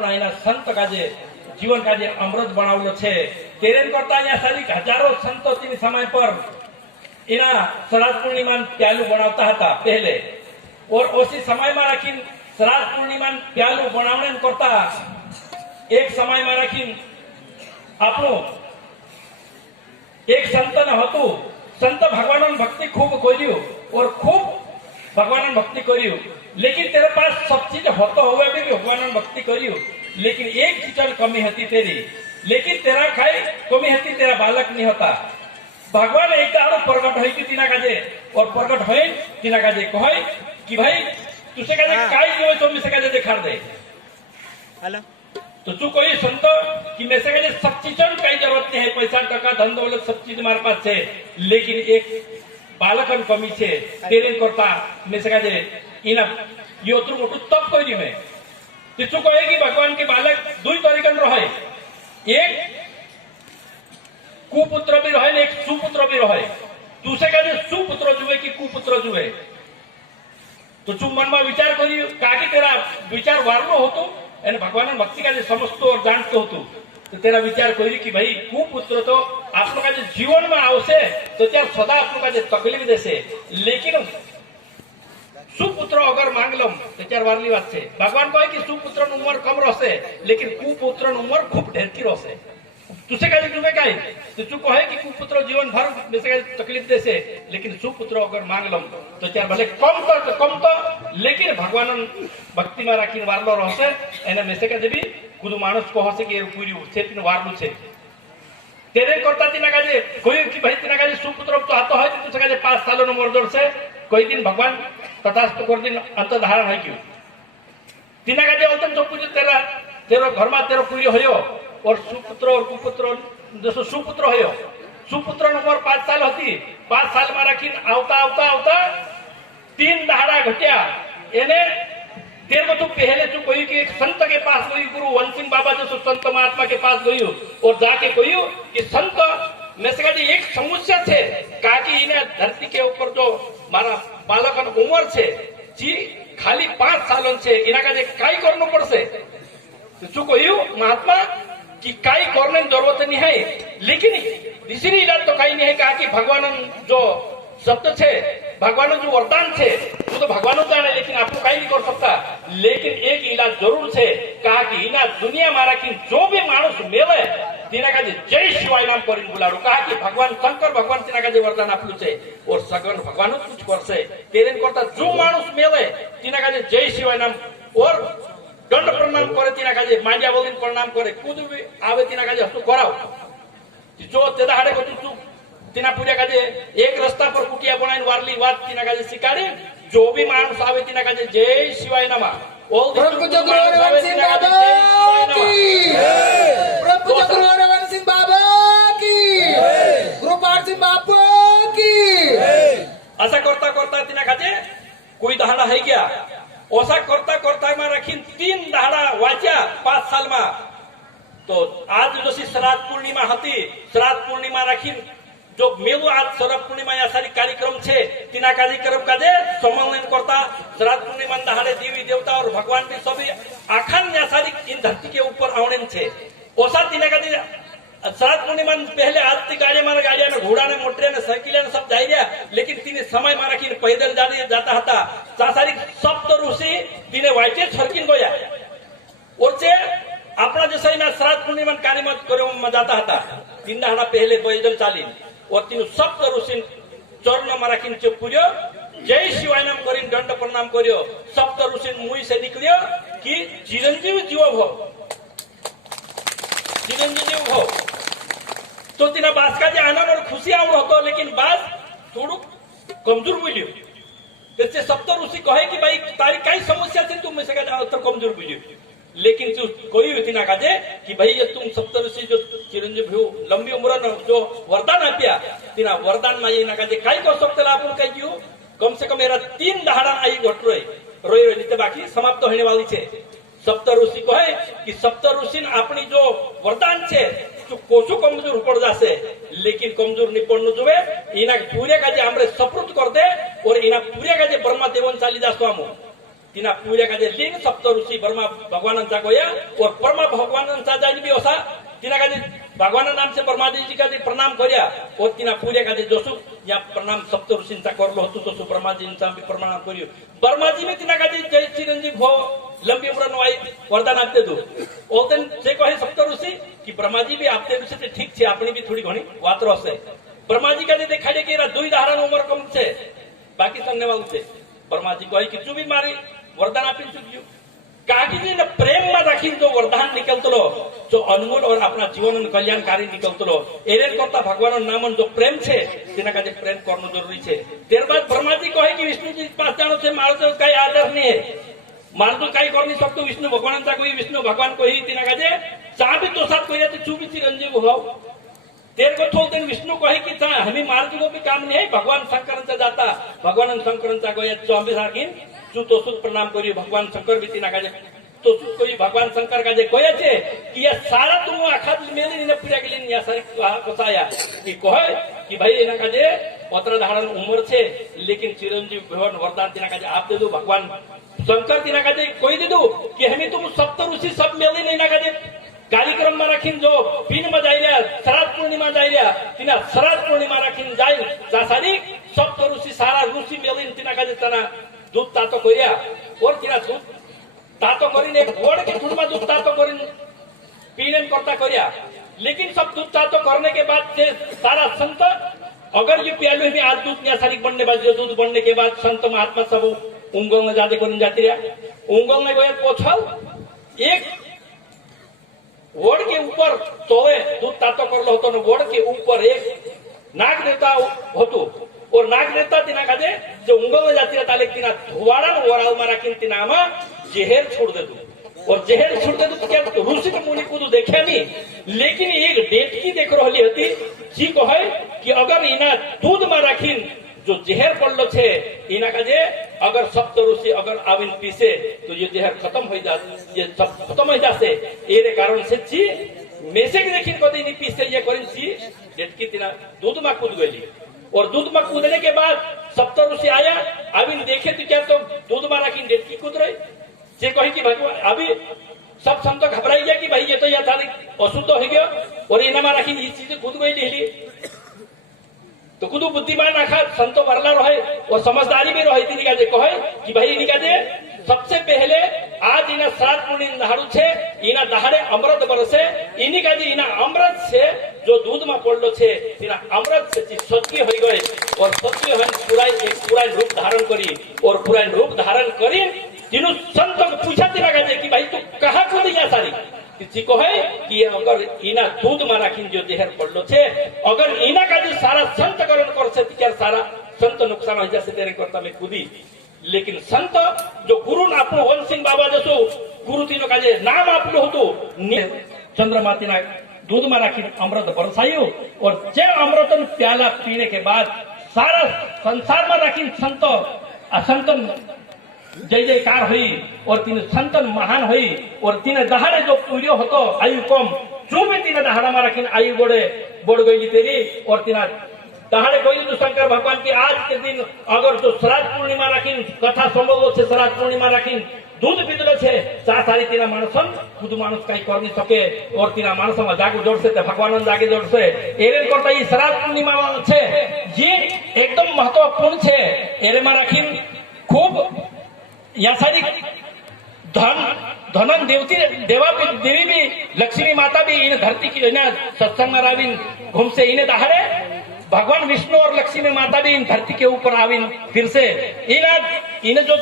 આપણા એના સંત કાજે જીવન કાજે અમૃત બનાવેલો છે તેરેન કરતા અહીંયા સારી હજારો સંતો તેની સમય પર એના શ્રાદ્ધ પૂર્ણિમા પ્યાલું બનાવતા હતા પહેલે और उसी समय में रखी श्राद्ध पूर्णिमा प्यालू बनावने करता एक समय में रखी आपनो एक संत हतु संत भगवान भक्ति खूब कर्यु और खूब भगवान भक्ति कर्यु लेकिन तेरे पास सब चीज होता हुआ भी भगवान भक्ति कर्यु लेकिन एक चीज कमी हती तेरी लेकिन तेरा खाई कमी हती तेरा बालक नहीं होता भगवान एक प्रगट हुई तीना काजे और प्रगट हुई तीना काजे कहे कि भाई तुझे काजे काय जो तो मिसे काजे दिखा दे हेलो तो तू कोई सुनतो कि मेरे से काजे सब चीज कई जरूरत नहीं है पैसा टका धन दौलत सब चीज हमारे पास है लेकिन एक बालकन कमी है तेरे करता मेरे से काजे इना योत्रु मोटू तप करी में तू कहे कि भगवान के बालक दुई तरीकन रहे एक कुपुत्र भी रहे एक सुपुत्र भी रहे दूसरे का सुपुत्र जुए कि कुपुत्र जुए तो तू मन में विचार करी काकी तेरा विचार वारलो होतो एने भगवान भक्ति का समझतो और जानतो होतो तो तेरा विचार करी कि भाई कुपुत्र तो आप लोग का जीवन में आवशे तो त्यार सदा आप लोग का तकलीफ देसे लेकिन सुपुत्र अगर मांगलम तो त्यार वारली बात है भगवान कहे कि सुपुत्र उम्र कम रहसे लेकिन कुपुत्र उम्र खूब ढेर की रहसे तुझे का तुम्हें कहे तो तू कहे कि कुपुत्र जीवन भर में से तकलीफ देसे लेकिन सुपुत्र अगर मांग लम तो चार भले कम तो लेकिन भगवान भक्ति में राखी वारलो रहसे एने में से का देवी कुदु मानस को हसे कि पूरी से तीन वारलू छे तेरे करता तीना का जे कोई कि भाई तीना का जे सुपुत्र तो आतो है तुझे का जे 5 सालों नो मर्दर से कोई दिन भगवान तथास्तु कर दिन अंत धारण है क्यों तीना का जे अलतन जो पूजे तेरा घर में तेरा पूरी होयो और सुपुत्र और कुपुत्र जैसे सुपुत्र है सुपुत्र उम्र 5 साल होती 5 साल में रखी आवता आवता आवता 3 दहाड़ा घटिया एने तेरे को तू पहले तू कोई कि एक संत के पास गई गुरु वन सिंह बाबा जैसे संत महात्मा के पास गई और जाके कही कि संत में से जी एक समस्या थे काकी इन्हें धरती के ऊपर जो मारा बालक उम्र है जी खाली 5 सालों से इना का काई करना पड़से तू कही महात्मा कि काई करने की जरूरत नहीं है लेकिन दूसरी इलाज तो कहीं नहीं है कहा कि भगवान जो शब्द छे भगवान जो वरदान छे वो तो भगवान जाने लेकिन आपको कहीं नहीं कर सकता लेकिन एक इलाज जरूर छे कहा कि इना दुनिया मारा कि जो भी मानुष मेले तीना का जय शिवाय नाम कर बुलाड़ू कहा कि भगवान शंकर भगवान तीना का वरदान आपलू छे और सगन भगवान कुछ करसे तेरे करता जो मानुष मेले तीना का जय शिवाय नाम और दंड प्रणाम करे तीना काजे मांडिया बोलिन प्रणाम करे कुछ भी आवे तीना काजे हस्तु कराओ जो तेदा हाडे को तू तीना पूजा काजे एक रास्ता पर कुटिया बनाइन वारली बात तीना काजे सिकाड़ी जो भी मानुष आवे तीना काजे जय शिवाय नमः ओल प्रभु जगरवन सिंह बाबा की प्रभु जगरवन सिंह बाबा की गुरुपाल सिंह बाबा की ऐसा करता करता तीना काजे कोई दहाड़ा है क्या ओसा करता करता में रखी 3 दहाड़ा वाचा 5 साल में तो आज जो श्राद्ध पूर्णिमा हती श्राद्ध पूर्णिमा रखी जो मेलू आज शरद पूर्णिमा या सारी कार्यक्रम छे तीना कार्यक्रम का जे सम्मेलन करता श्राद्ध पूर्णिमा दहाड़े देवी देवता और भगवान भी सभी आखान या सारी इन धरती के ऊपर आवने छे ओसा तीना का श्राद्ध पूर्णिमा पहले आज ती गाड़ी मारा गाड़िया ने घोड़ा ने मोटर ने साइकिल ने सब जाई गया लेकिन तीने समय मारा की पैदल जाता था सासारी सप्त ऋषि तीने वाइचे छरकिन गया और जे अपना जैसे ना श्राद्ध पूर्णिमा कार्यक्रम करे में जाता था 3 दहाड़ा पहले पैदल चाली और तीन सप्त ऋषि चरण मारा किन चे पूजो जय शिवाय नाम करिन दंड प्रणाम करियो सप्त ऋषि मुई से निकलियो कि चिरंजीव जीव भो चिरंजीव भो तो तीना बास का जे आनंद और खुशी आवड़ होतो लेकिन बास थोड़ू कमजोर बोलियो जैसे सप्त ऋषि कहे कि भाई तारी कई समस्या थी तुम में से का उत्तर कमजोर बोलियो लेकिन जो कोई होती ना काजे कि भाई ये तुम सप्त ऋषि जो चिरंजीव हो लंबी उम्र जो वरदान आप्या तीना वरदान में ये ना काजे कई कर सकते अपन कई क्यों कम से कम मेरा 3 दहाड़ा आई घट रोई नीते बाकी समाप्त होने वाली छे सप्त ऋषि कहे कि सप्त ऋषि अपनी जो वरदान छे तो कोसो कमजोर पड़ जासे लेकिन कमजोर नहीं पड़नो जुए इना पूरे का जे हमरे सप्रत कर दे और इना पूरे का जे ब्रह्मा देवन चाली जासो हम तिना पूजा का लीन सप्त ऋषि ब्रह्मा भगवानांचा गोया और ब्रह्मा भगवानांचा जाई भी असा तिना का भगवान नाम से ब्रह्मा जी का प्रणाम करिया और तिना पूजा का जसु या प्रणाम सप्त ऋषींचा करलो होतो तसो ब्रह्माजींचा भी प्रणाम करियो ब्रह्माजी में तिना का जय चिरंजीव हो लंबी उम्र नवाई वरदान आपते दो ओतन जे कहे सप्त ऋषि कि ब्रह्माजी भी आपते ऋषि से ठीक छे अपनी भी थोड़ी घणी वात रहसे ब्रह्माजी का देखाडे के दुई धारण उम्र कम छे बाकी सन्ने वाळू छे ब्रह्माजी कहे कि तू भी मारी वरदान आपीन चुक्यो काकी ने प्रेम में राखी जो वरदान निकलतलो जो अनमोल और अपना जीवन कल्याणकारी निकलतलो एरे करता भगवान नाम जो प्रेम छे तेना का प्रेम करनो जरूरी छे तेर बाद ब्रह्माजी कहे कि विष्णु जी पास जानो छे मारो तो काई आदर नहीं है मार तो काई करनी सकतो विष्णु भगवानचा कोई विष्णु भगवान कोई तेना का चा भी तो साथ कोई तू भी चिरंजीव हो तेर को थोल दिन विष्णु कहे कि चा हमें मार जो भी काम नहीं है भगवान शंकरांचा जाता भगवान शंकरांचा गोया चौंबे सारखीन जो तो सुख प्रणाम करियो भगवान शंकर भी तीना काजे तो सुख कोई भगवान शंकर काजे कोया छे कि ये सारा तुम आखा मेली ने पूजा के लिए या सारी कोसाया कि कहे कि भाई एना काजे पत्र धारण उम्र छे लेकिन चिरंजीव भगवान वरदान तीना काजे आप दे दो भगवान शंकर तीना काजे कोई दे दो कि हमें तुम सप्त ऋषि सब मेली नहीं ना काजे कार्यक्रम में रखीन जो पिन में जाई रहा श्राद्ध पूर्णिमा जाई रहा तीना श्राद्ध पूर्णिमा रखीन जाई जा सारी सप्त ऋषि सारा ऋषि मेली तीना काजे तना दूध तातो करिया और किना दूध तातो करीने गोड़ के दूध में दूध तातो करीन पीने करता करिया लेकिन सब दूध तातो करने के बाद से सारा संत अगर ये प्यालू में आज दूध या सारी बनने बाद जो दूध बनने के बाद संत महात्मा सब उंगल में जाते करीन जाती रहा उंगल में गया पोछल एक वोड़ के ऊपर तोड़े दूध तातो कर लो होतो वोड़ के ऊपर एक नाग देवता होतो और नाग देवता तिना का जो उंगल में जाती रहता लेकिन तिना धुआड़ा वराल मारा किन तिना में जहर छोड़ दे दो और जहर छोड़ दे दो तो क्या ऋषि के मुनि को तो देखा नहीं लेकिन एक डेटकी देख रही होती जी को है कि अगर इना दूध में रखीन जो जहर पड़लो छे इना का अगर सप्त ऋषि अगर आविन पीसे तो ये जहर खत्म हो जाते ये सब खत्म हो जाते एरे कारण से जी मेसेज देखिन कदी नहीं पीसे ये करिन जी डेटकी तिना दूध में कूद गई और दूध में कूदने के बाद सप्त ऋषि आया अभी देखे तो क्या तो दूध में रखी डेटकी कूद रही से कही कि भगवान अभी सब संत घबराई गया कि भाई ये तो यह था अशुद्ध हो गया और इना में रखी ये चीजें कूद गई डेली तो खुद बुद्धिमान रखा संतो भरला रहे और समझदारी भी रही थी कहे कि भाई इनका सबसे पहले आज इना श्राद्ध पूर्णिमा दहाड़ू छे इना दहाड़े अमृत बरसे इनी का इना अमृत से जो दूध में पड़लो छे इना अमृत से सत्य हो गए और सत्य हो पूरा रूप धारण करी और पूरा रूप धारण करी तीनों संत को पूछा तिना का कि भाई तू कहाँ खुद या सारी किसी को है कि अगर इना दूध में राखी जो जहर पड़लो छे अगर इना का जो सारा संत करण कर से क्या सारा संत नुकसान हो जासे तेरे करता में कूदी लेकिन संत जो गुरु आपनो वन सिंह बाबा जसो गुरु तीनों का नाम आपलो होतो चंद्रमा तीना दूध में राखी अमृत बरसायो और जे अमृतन प्याला पीने के बाद सारा संसार में राखी संत असंतन जय जयकार हुई और तीन संतन महान हुई और तीन दहाड़े जो पीड़ियो होतो आयु कम जो भी तीन दहाड़ा में रखी आयु बढ़ गई तेरी और तीन दहाड़े कोई तो शंकर भगवान की आज के दिन अगर जो श्राद्ध पूर्णिमा रखी कथा संभव से श्राद्ध पूर्णिमा रखी दूध पीतलो छे चा सारी तीना मानसन खुद मानस कई कर नहीं सके और तीना मानस में जागू जोड़से भगवान जागे जोड़से एरे करता ये श्राद्ध पूर्णिमा छे ये एकदम महत्वपूर्ण छे एरे में रखी खूब या सारी धनन देवी भी लक्ष्मी माता भी इन धरती की सत्संग में राविन घूमसे इन्हें दहाड़े भगवान विष्णु और लक्ष्मी माता भी इन धरती के ऊपर आविन फिर से इन्हें जो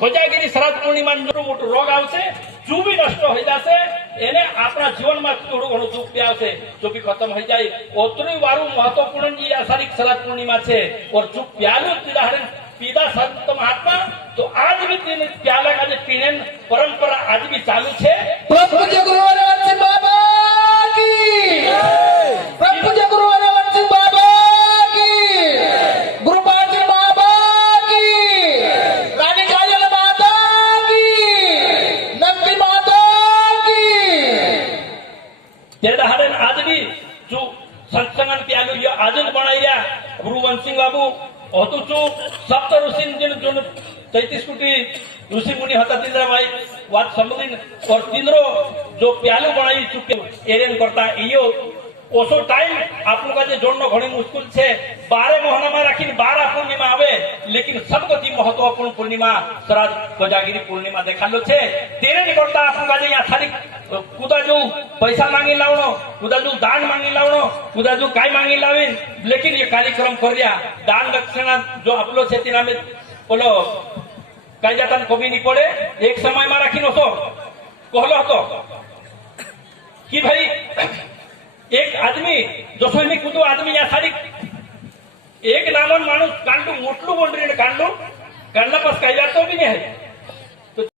खोजागिरी श्राद्ध पूर्णिमा मोटो रोग आवशे जो भी नष्ट हो जासे एने अपना जीवन में थोड़ो घणो दुख भी आवशे जो भी खत्म हो जाए ओतरी वारू महत्वपूर्ण ये आ सारी श्राद्ध पूर्णिमा छे और जो प्यालू उदाहरण पीदा संत महात्मा तो आज भी तीन प्याला का पीने परंपरा आज भी चालू छे प्रभु जय गुरु हरिवंश सिंह बाबा की प्रभु जय गुरु हरिवंश सिंह बाबा की गुरु पाल सिंह बाबा की रानी काजल माता की नंदी माता की ये दहाड़न आज भी जो सत्संगन प्यालू ये आज बनाई गुरु वंश सिंह बाबू अतुचो सप्त ऋषि जो 33 कोटी ऋषि मुनि होता तीनरा भाई वात समझिन और तीनरो जो प्यालू बनाई चुके एरेन करता इयो ओसो टाइम आप लोग का जोड़ना घणी मुश्किल छे 12 महीना में रखी 12 पूर्णिमा आवे लेकिन सबको दी महत्वपूर्ण पूर्णिमा श्राद्ध कोजागिरी पूर्णिमा देखालो छे तेरे नहीं करता आप लोग यहाँ खाली कुदा जो पैसा मांगी लावनो कुदा जो दान मांगी लावनो कुदा जो काय मांगी लावीन लेकिन ये कार्यक्रम कर दिया दान दक्षिणा जो आपलो छे तेना में बोलो काय जाता कमी नहीं पड़े एक समय में रखी नो कहलो तो कि भाई एक आदमी जसो मी कुदो आदमी या सारी एक नामन माणूस काढलो मोठलो बोंडरीने काढलो काढला पास काही जातो बी नाही